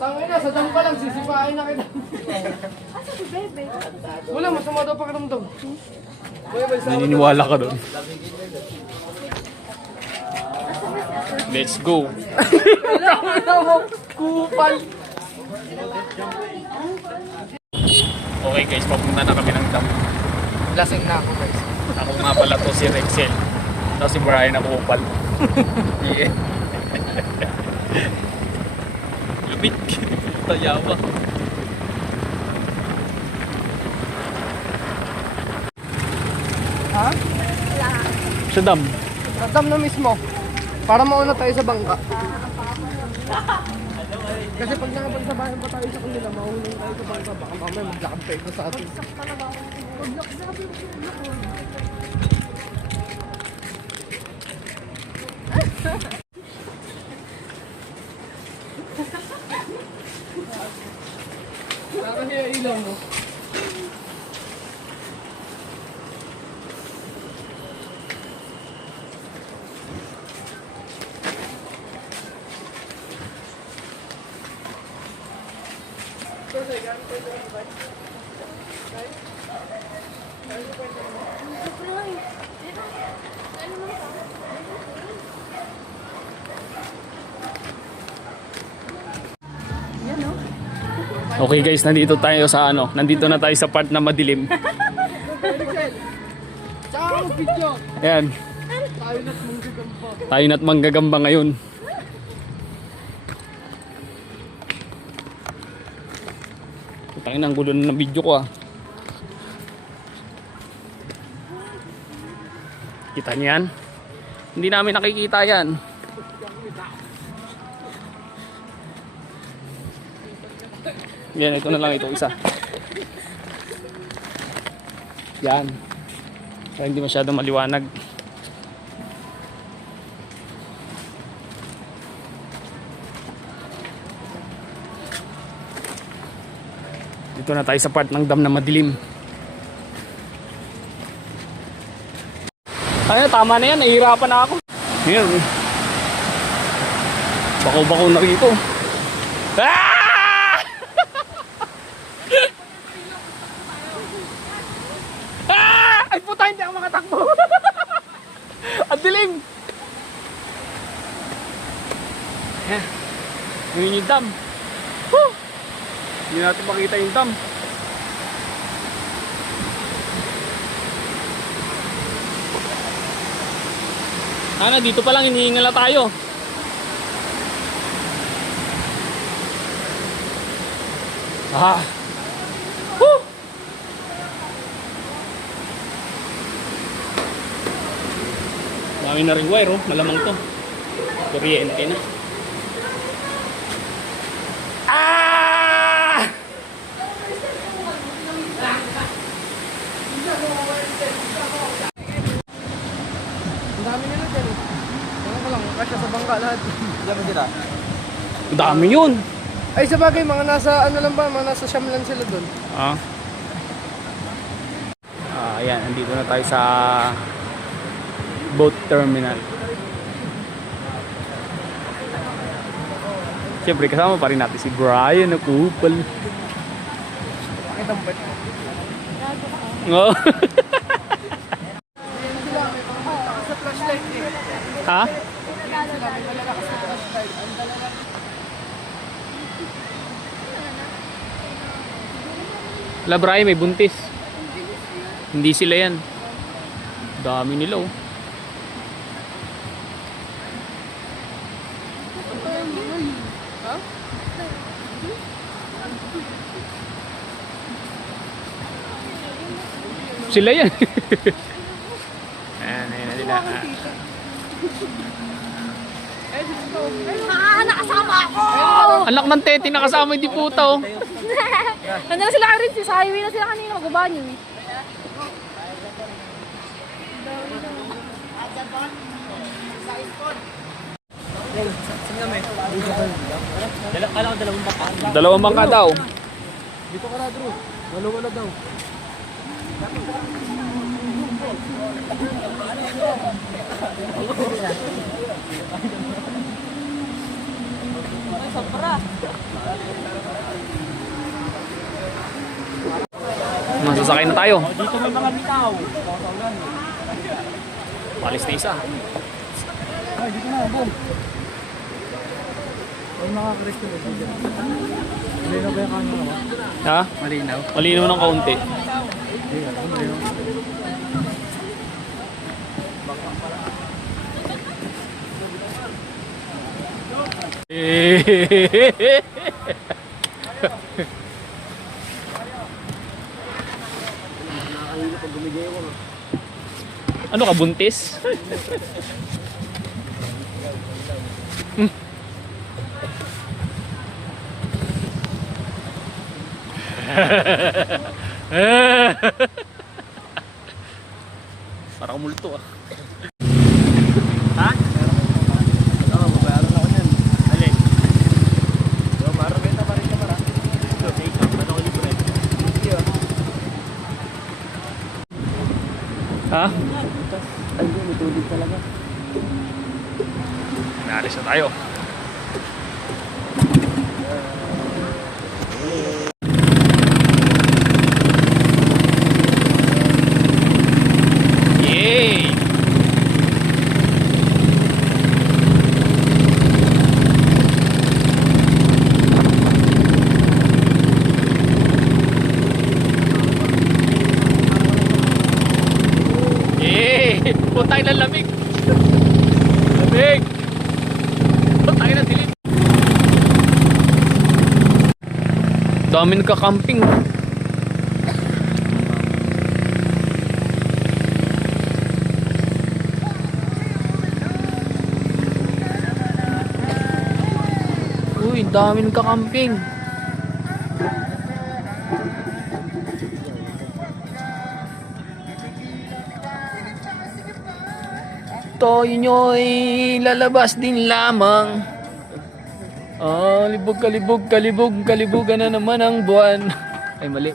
Tangina, sa dam pa lang, sisipain na kita. Asa si Bebe? Wala, masama daw pakiramdam. Naniniwala ka doon. Let's go. Tangina mo, kupal. Okay guys, papunta na kami ng dam. Lasing na ako guys. Ako nga pala to si Rexel. Tapos si Brian ako upal. Yeah. Lumit. Tayawa. Ha? Sa dam. Sa dam na mismo. Para mauna tayo sa bangka. Kasi pag nakapagsabayan pa tayo sa kanila, maunang tayo sa bangka. Baka mamaya maglakad pa ito sa atin. Nakakaya ilaw mo. Okay guys, nandito tayo sa nandito na tayo sa part na madilim. Tsaka ang video. Ayan, Tayo na't manggagamba. tayo na't manggagamba ngayon. Putangin ang gulo na ng video ko ah. Kita niyo yan? Hindi namin nakikita yan. Yan, ito na lang ito isa. Yan. Kaya hindi masyadong maliwanag. Dito na tayo sa part ng dam na madilim. Ay, tama na yan. Nahihirapan na ako. Yan. Bakaw-bakaw na rito. Ah! Ay puta, hindi ako makatakbo. Ang dilim. Ngayon yung dam. Woo! Hindi natin makita yung dam. Dito pa lang hinihingal na tayo. Woo! Dami na rin wire, oh. Malamang to. Kuryente na. Ah! Ang dami nila dyan eh. Ano ko lang, kasya sa bangka lahat. Diyan ba sila? Dami yun. Ay sa bagay, mga nasa ano lang ba, mga nasa Siam lang sila doon. Ayan, andito na tayo sa boat terminal. Siyempre kasama pa rin natin si Brian na kupal. Pakita mo ba? Oh. Sila, may pangalakas sa flashlight eh. Ha? Sila, may malalakas sa flashlight. Ang dalawa. La Brian, may buntis. Hindi sila yan. Dami nila oh. Ha? Sila yan. Ayan, ayan na sila. Nakasama ako! Anak ng teti nakasama yung diputa oh. Nandun na sila rin, sa highway na sila kanina, magbabanyo eh. Dalawang bangka daw. Dito ka na, Drew. Wala-wala daw. Sobra. Sasakay na tayo. Dito may mga bitaw. Palis na isa. Ay, dito na, boom. May mga correction ito dyan. Malinaw ba yung camera mo? Ha? Malinaw. Malinaw ng kaunti. Ano ka, buntis? Parang multo ah. Ha? Oo, mabayaran ako yan. Alin? Marabenta pa rin ka para. Okay, ano ko libre? Ha? Ay, may tubig talaga. Naalis na tayo. Yay! Yay! Putang na lamig! Lamig! Putang na dilim! Dami nagka-camping. Uy, dami nagka-camping. Tayo nyo'y lalabas din lamang. Ah, libog, kalibog, kalibog, kalibugan na naman ang buwan. Ay, mali.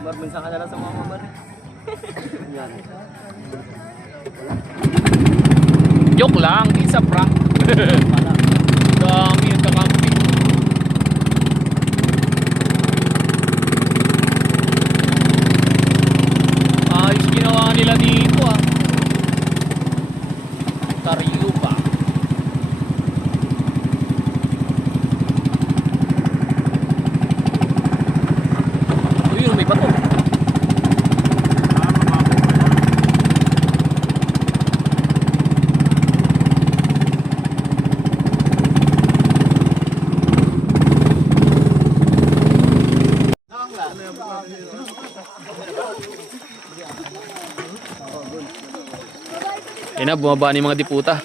Mar, minsan ka na lang sa mga mamar. Yan. Joke lang, isa prank. Dami nagka-camping. Ayos ginawa nila dito ah. Tarilupa. Uy, may bato. Yan na, bumaba na yung mga diputa.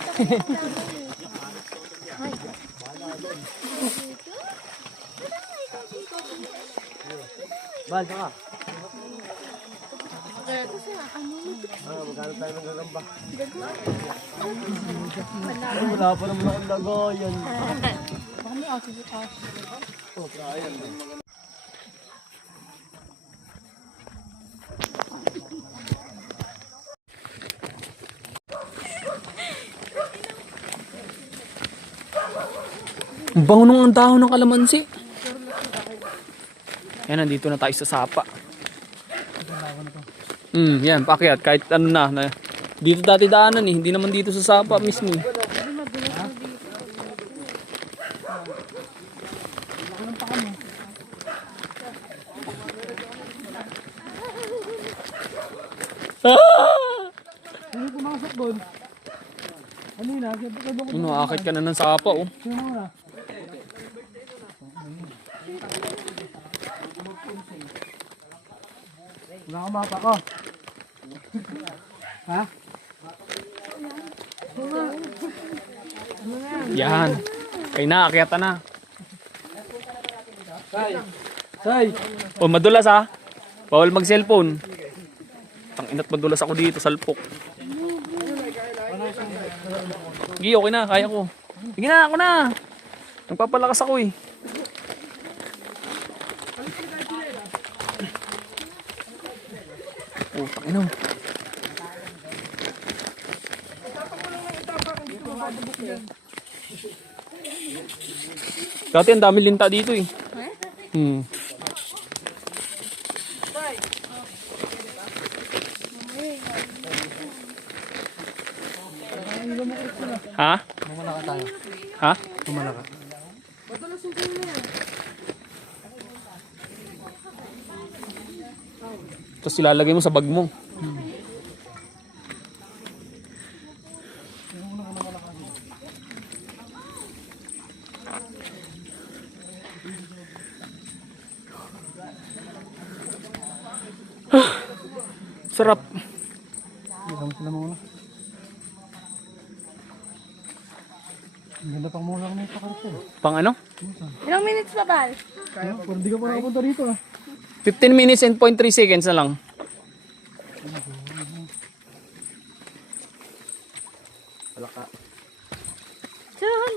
Bal, saka. Magkano tayo ng gagamba? Ay, wala pa naman akong lagayan. Oh, Brian. Ang bango nung ang dahon ng kalamansi. Yan, nandito na tayo sa sapa. Yan, pakyat. Kahit ano na. Dito dati daanan eh. Hindi naman dito sa sapa mismo eh. Ano pumasok doon? Ano yun ah? Ano, akit ka na ng sapa oh. Sino na? Wala kang mapa ko. Ha? Yan. Kaya na, akyatan na. Say! O, madulas ha. Bawal mag-cellphone. Tanginat madulas ako dito, salpok. Sige, okay na, kaya ko. Sige na, ako na. Nagpapalakas ako eh. Oh, tanginaw. Dati ang dami linta dito eh. Ha? Tumalaka. Tapos ilalagay mo sa bag mo. Sarap. Isang sila muna. Ang ganda pang mula kami sa karto. Pang ano? Ilang minutes pa ba? Pero di ka pa nakapunta rito ah. 15 minutes and 0.3 seconds na lang. Diyan.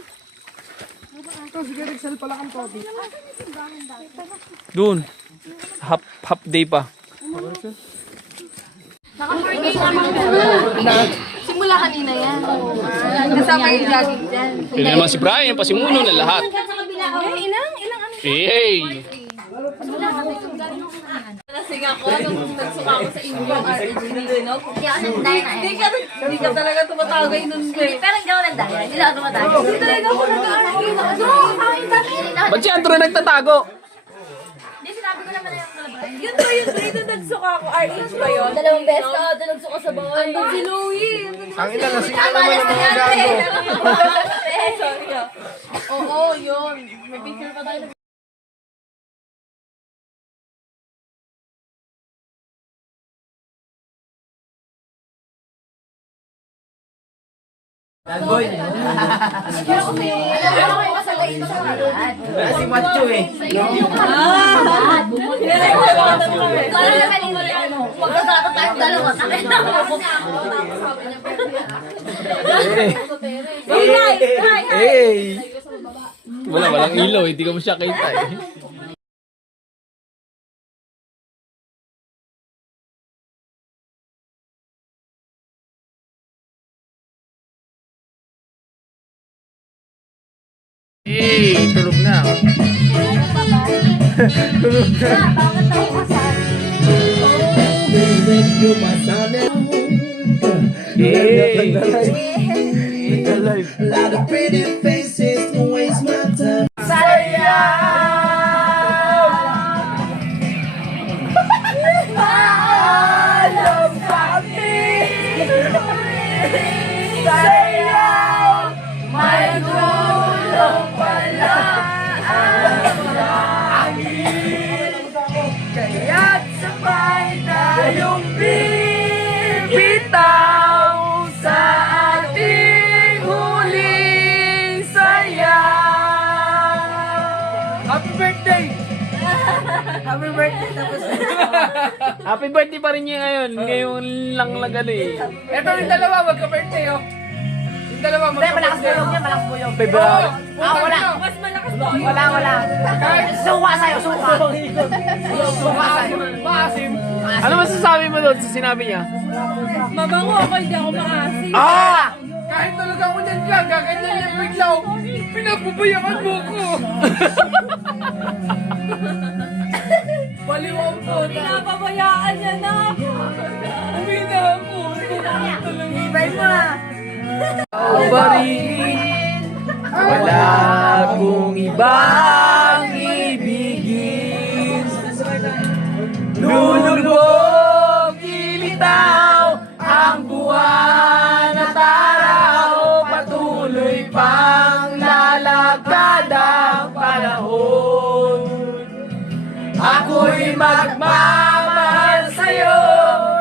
Ito, sige, Rexel pala kang topi. Doon. Half day pa. Naka-birthday naman. Simula kanina yan. Kasama yung jogging dyan. Yun naman si Brian, pasimuno na lahat. Ilang ano? Hey! Nalasing ako nung nagsuka ako sa inyo yung RH no? Hindi ka talaga tumatagay nun eh. Pero hindi ako nagdaya. Hindi lang ako tumatagay. Hindi talaga ako nag-argue na. Ba't si Andrew nagtatago? Hindi, sinabi ko naman na yung kalabay. Yun ba yun? Dito nagsuka ako. RH ba yun? Dalawang beses ka, nagsuka sa bahay. Andun si Louie. Ang ina, lasing ka naman ang mga gago. Sorry ah. Oo, yun. May picture pa tayo. Si Macho eh. Kala naman hindi ano. Magkakaroon tayong dalawa. Nakita mo. Hey! Walang ilaw, hindi ka mo siya kita eh. Hey, tulog na. Bitaw sa ating huling saya. Happy birthday! Happy birthday tapos. Happy birthday pa rin niya ngayon. Ngayon lang lagano eh. Ito yung dalawa, magka-birthday oh. Yung dalawa, magka-birthday. Malakas buyog. February. Wala. Mas malakas ba? Wala. Suka sa'yo, suka. Suka sa'yo. Maasim. Ano masasabi mo doon sa sinabi niya? Mabango ako, hindi ako maasim. Ah! Kahit talaga ako dyan lang, kakanyan niya biglaw. Pinapabayaan mo ko. Baliw ang po. Pinapabayaan niya na ako. Uwi na ako. Ibay mo na. Barin, wala akong ibang ibigin. Lulubog, ilitaw, ang buwan at araw, patuloy pang lalakad ang panahon. Ako'y magmamahal sa'yo,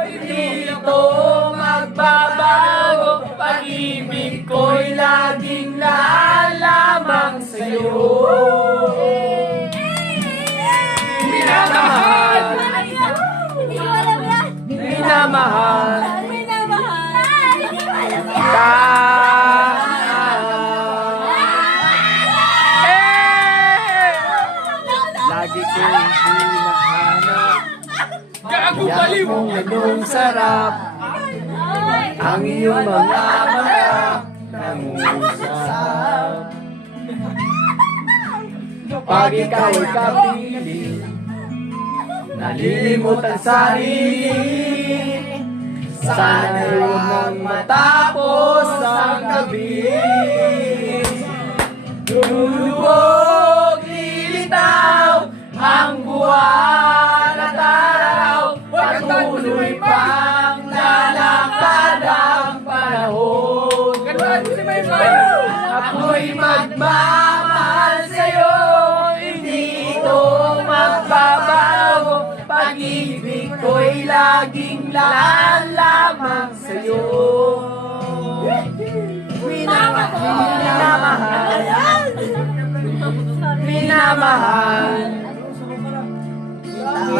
hindi ito magbabago. Pag-ibig ko'y laging naalamang sa'yo. Minamahal, Hindi ko alam yan. minamahal, Hindi ko alam yan. ka. Lagi kong hinahanap. Gago baliw. Kung anong sarap ang iyong mga mata nangusap. Pag ikaw ay kapiling, nalilimot ang sarili. Sana huwag nang matapos ang gabi. Lulubog, lilitaw, ang buwan at araw, patuloy pang lalakad ang panahon. Ako'y magmamahal sa'yo, hindi ito magbabago, pag-ibig ko'y laging lamang sa'yo. Minamahal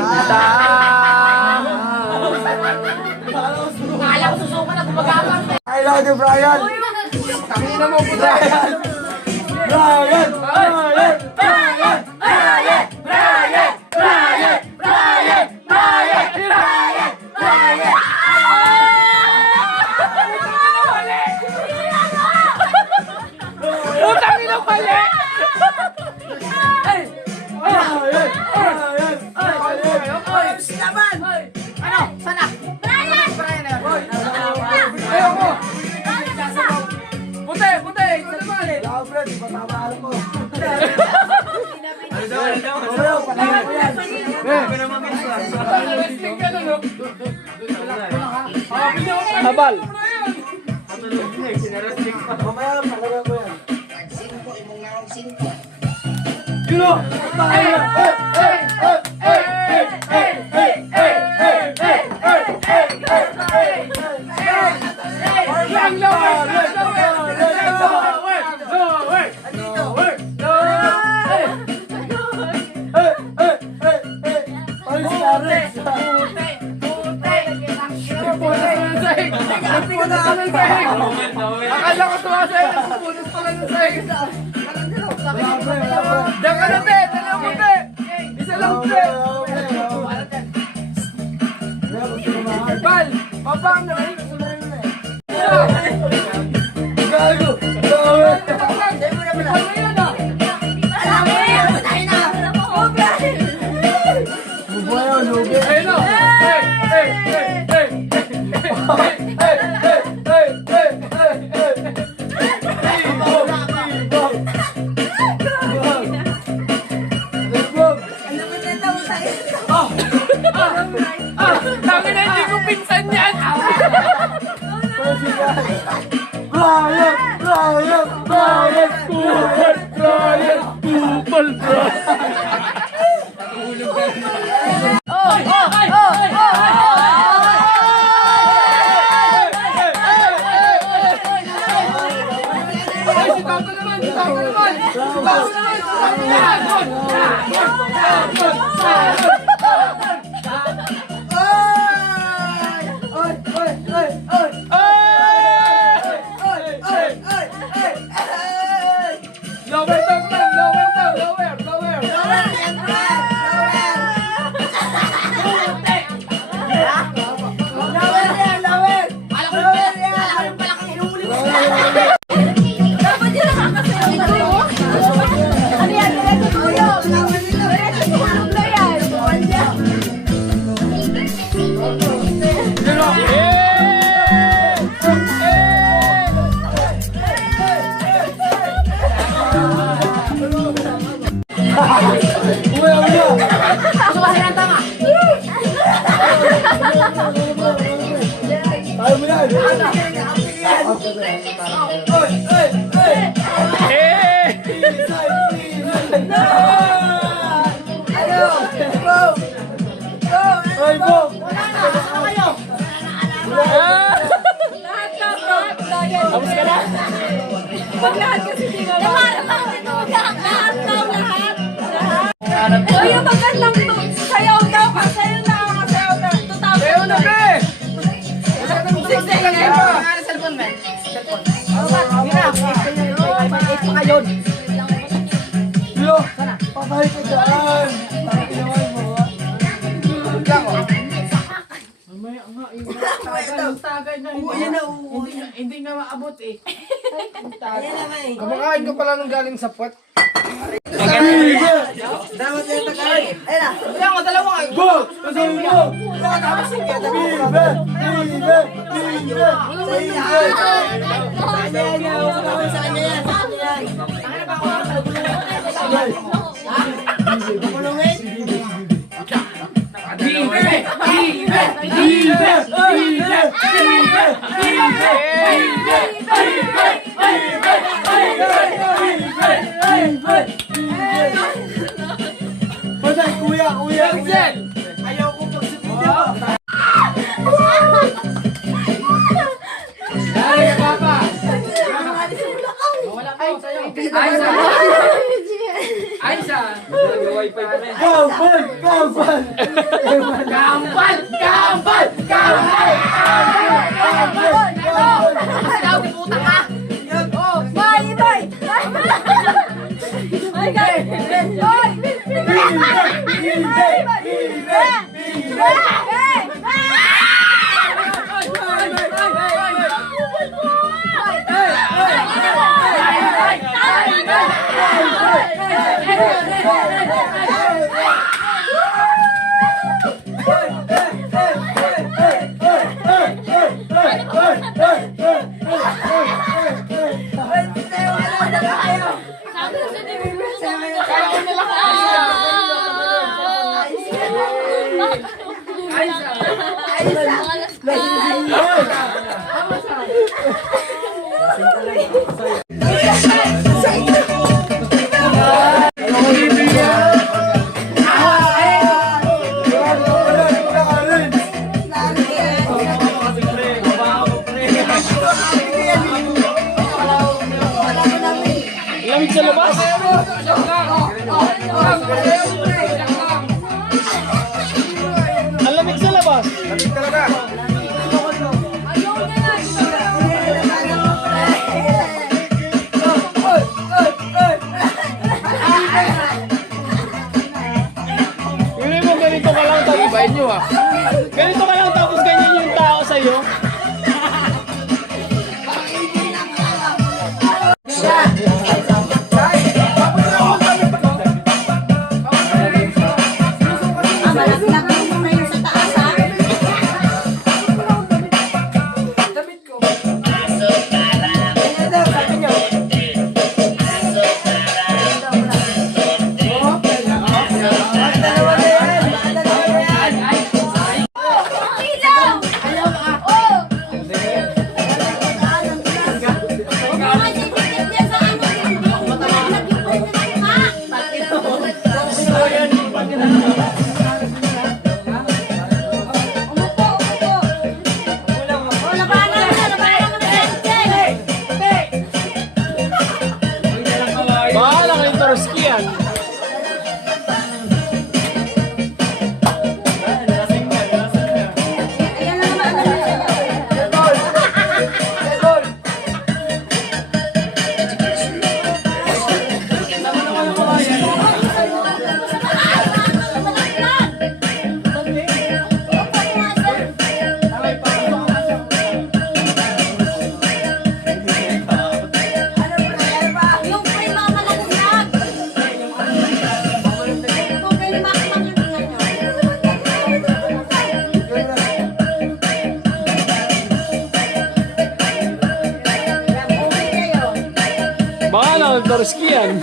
kita. Akala ko susuko na gumagapang. I love you, Brian. Tangina mo, puta. Brian! Brian! Brian! Brian! Brian! Brian! Brian! Brian! Brian! Brian! Putang ina pala! Ano? Sana? Brian! Ayoko! Puti! Puti! Sa naman eh! Habal. Akala ko sumasaya, nagpupunos pa lang yung sahig. Diyan ka na, te! Dalawa mo, te! Isa lang, te! Bal! Papang na kayo, sumarin mo na eh. Gago! Ayun o! Hey! Hey! Hey! Hey! Hey! Hey! Hey! Tangina, hindi ko pinsan yan! Brian! Brian! Brian! Kupal! Brian! Kupal! Ay, si Tato naman! Si Tato naman! Si Tato naman! Lower down man! Lower down! Lower! Lower! Dapat yun ang kakasayaw na mo. Ano yan? Diretso tulog. Diretso tulog na yan. Sumahin ang tama. Ayaw mo yan! Ay, Bo! Tapos ka na? Pag lahat kasi di ba? Lahat daw, lahat. Uy, yung magandang sayaw daw. Pasayaw na ako, sayaw na. Ayaw na, be! Cellphone, man. Cellphone. Pa ngayon. Yo! Patay ko dyan! Parang ginawan mo, ha? Tagay na hindi nga maabot eh. Kumakain ko pala nung galing sa puwet. Bo! Kasama mo! Bibe! Bibe! Bibe! Patay, kuya. Ayaw ko pagsipin Dali, papa. Wala pa sa'yo. Aisa. Bye, bye! Ay, guys! Lamig sa labas. Ang lamig sa labas. Hindi mo ganito ka lang tapos Ibahin nyo ah. ganito ka lang tapos ganyan yung tao sa'yo. Bahala kayo Torski yan. Bahala kayo Torski yan.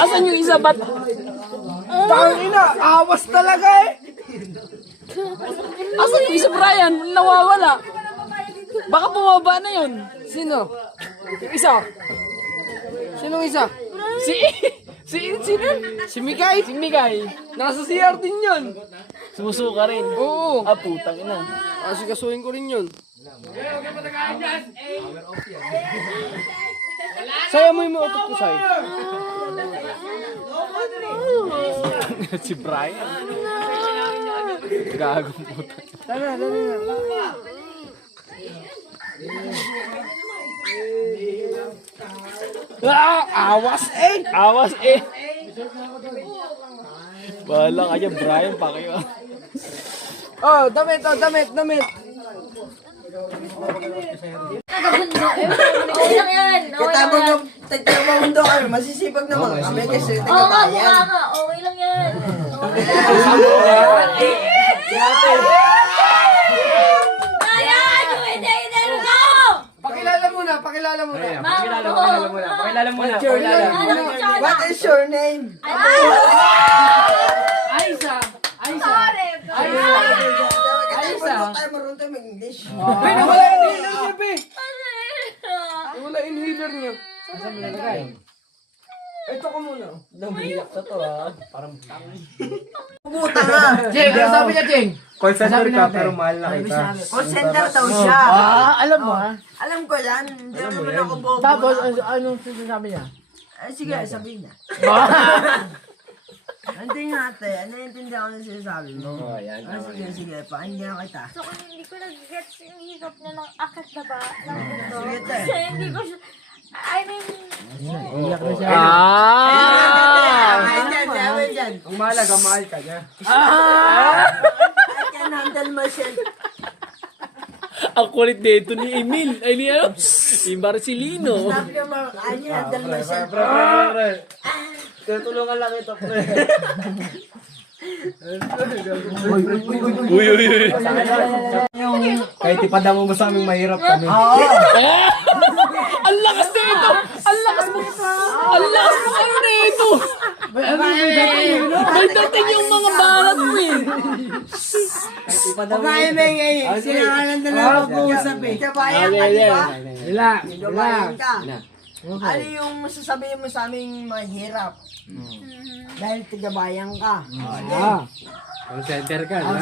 Asan yung isa ba't? Tangina, awas talaga eh. Asan yung isa Brian? Nawawala. Baka bumaba na yun. Sino? Yung isa. Sinong isa? Sino? Si Mikay. Si Migay. Nasa CR din yun. Sumusuka rin. Oo. Ah, putang ina. Asikasuhin ko rin yun. Saya mo yung utot ko sa'yo. Si Brian. Gagong puta. Tara, dali na. Awas eh! Awas eh! Bahala ka dyan, Brian. Pakiyo. Oh, damit, damit. Okay lang yan. Okay lang Katabang yan. yung tagtrabahundo kayo, masisipag naman kami kasi Oo nga, mukha tagabayan. ka. Okay lang yan. Ayan! Hindi ko! Pakilala muna. Pakilala mo. What's your name? What is your name? Aisa. Sorry. Ayusa. Tayo marunong tayo mag-English. Ay, nawala yung inhaler niya, be. Nawala yung inhaler niya. Saan mo nalagay? Ito ko muna. Namiyak sa to ha. Parang Puta nga. Jeng, ano sabi niya, Jeng? call center Sabi ka natin. pero mahal na kita. Call center daw siya. Alam mo ha? Alam ko yan. Hindi naman ako bobo. Tapos, anong sinasabi niya? Sige, sabihin niya. Hindi nga ate. Naiintindihan ko na sinasabi mo. Sige. Pakinggan kita. So, kung hindi ko nag-gets yung hirap niya ng akat na ba? Ng ito. Sige, te. Kasi hindi ko siya... I mean... Ang mahalaga, mahal ka niya. I can handle myself. Ang kulit dito ni Emil. Ay ni ano? Yung Marcelino. Stop your mouth. I can handle myself. Tutulungan lang ito, pre. Uy. Kahit ipadama mo sa aming mahirap kami. Ang lakas na ito! Ang lakas mo! Ang lakas mo ano na ito! May dating yung mga balat mo eh! Pagkain na ngayon. Sinangalan na lang mag-uusap eh. Kabayan ka, di ba? Kabayan ka. Ano yung masasabihin mo sa aming mahirap? Dahil tigabayan ka. Call center ka, ha?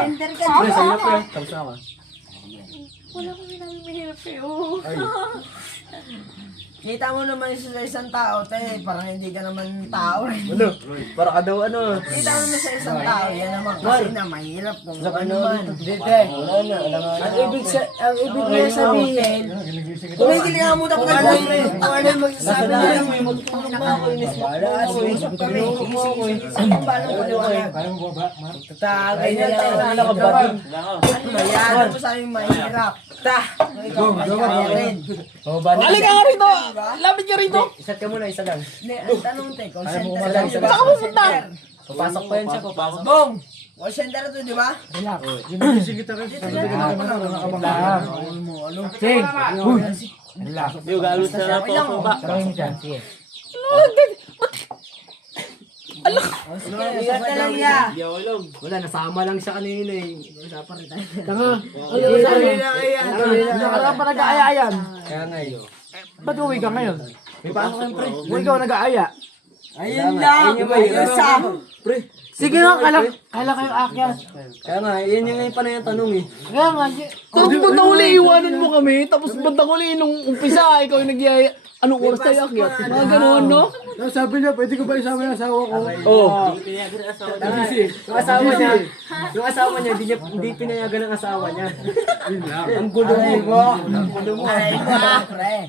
Center ka, di ba? Tapos na ako. Wala kami namin mahirap eh. Kita mo naman sa isang tao, te, parang hindi ka naman tao rin. Ano? Para ka daw ano? Kita mo naman sa isang tao, yan naman kasi na mahirap kung ano man. Dite. Ang ibig niya sabihin, Tumigil nga muna kung ano yung magsasabi niya. Nakakainis mo. Usap kami. Sige, paano mo liwanag? tatagay Ganyan niya tayo, lang. ano ka ba? Ayan, mo sa aming mahirap. Ikaw, kaya rin. Halika nga rito! Lapit ka rito! Isat ka muna, isa lang. Ang tanong, te, call center mo lang. lang, Di ba? saan ka pupunta? Call center. Papasok pa yan siya, papasok. Bong! Call center to, di ba? Sing! Uy! Yung galos na lang po. Tanongin siya, sige. Ingat ka lang, ya. Wala, nasama lang siya kanina eh. Tanga. Wala pa nag-aaya-ayan. Kaya nga eh. Ba't uwi ka ngayon? May pasok kang pre. Kung ikaw nag-aaya. Ayun lang. Ayusa. Sige nga, kala kayo akyat. Kaya nga, yun yung panay ang tanong eh. Kaya nga, Tapos bandang uli, iwanan mo kami. Tapos bandang uli, nung umpisa, ikaw yung nagyaya. Anong oras tayo akyat? Mga gano'n, no? sabi niya, pwede ko ba isama yung asawa ko? Oo. Yung asawa niya, hindi pinayagan ng asawa niya. Ang gulo mo. Ang gulo mo. Ay, ba, pre.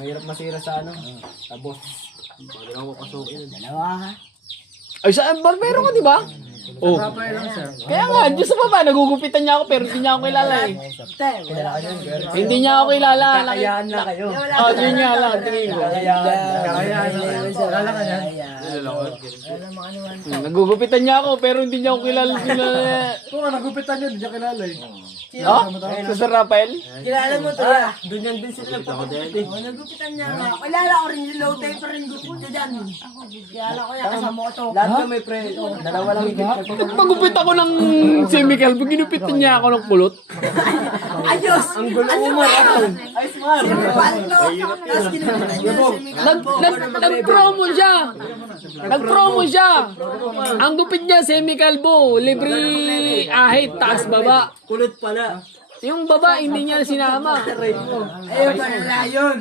Mahirap masira sa ano. Tapos, Ay, saan? Barbero ka, di ba? Oo. Kaya nga, Diyos sa baba, nagugupitan niya ako, pero hindi niya ako kilala eh. Hindi niya ako kilala. kakayaan na kayo. Oh, yun nga lang, tingin ko. Kala ka niya? Nagugupitan niya ako, pero hindi niya ako kilala. Kung nga, nagupitan yun, hindi niya kilala eh. Oh? Si Sir Rafael? Kilala mo to, ya. Doon yan din sila nagpapagulit eh. Nagupitan niya nga. Kilala ko rin yung low taper rin gusto niya dyan. Kilala ko yan kasama ko to. Lahat kami pre, dalawa lang yung Ba't magupit ako ng semical? Ginupitan niya ako ng kulot. Ayos! Ang gulo mo mo. Ay, smart. Palo! Tapos kinupitan niya si Mika. Nag-promo siya. Nag-promo siya. Ang gupit niya, semi-calbo. Libre ahit, taas baba. Kulot pala. Yung baba, hindi niya sinama. Ayun pala yun.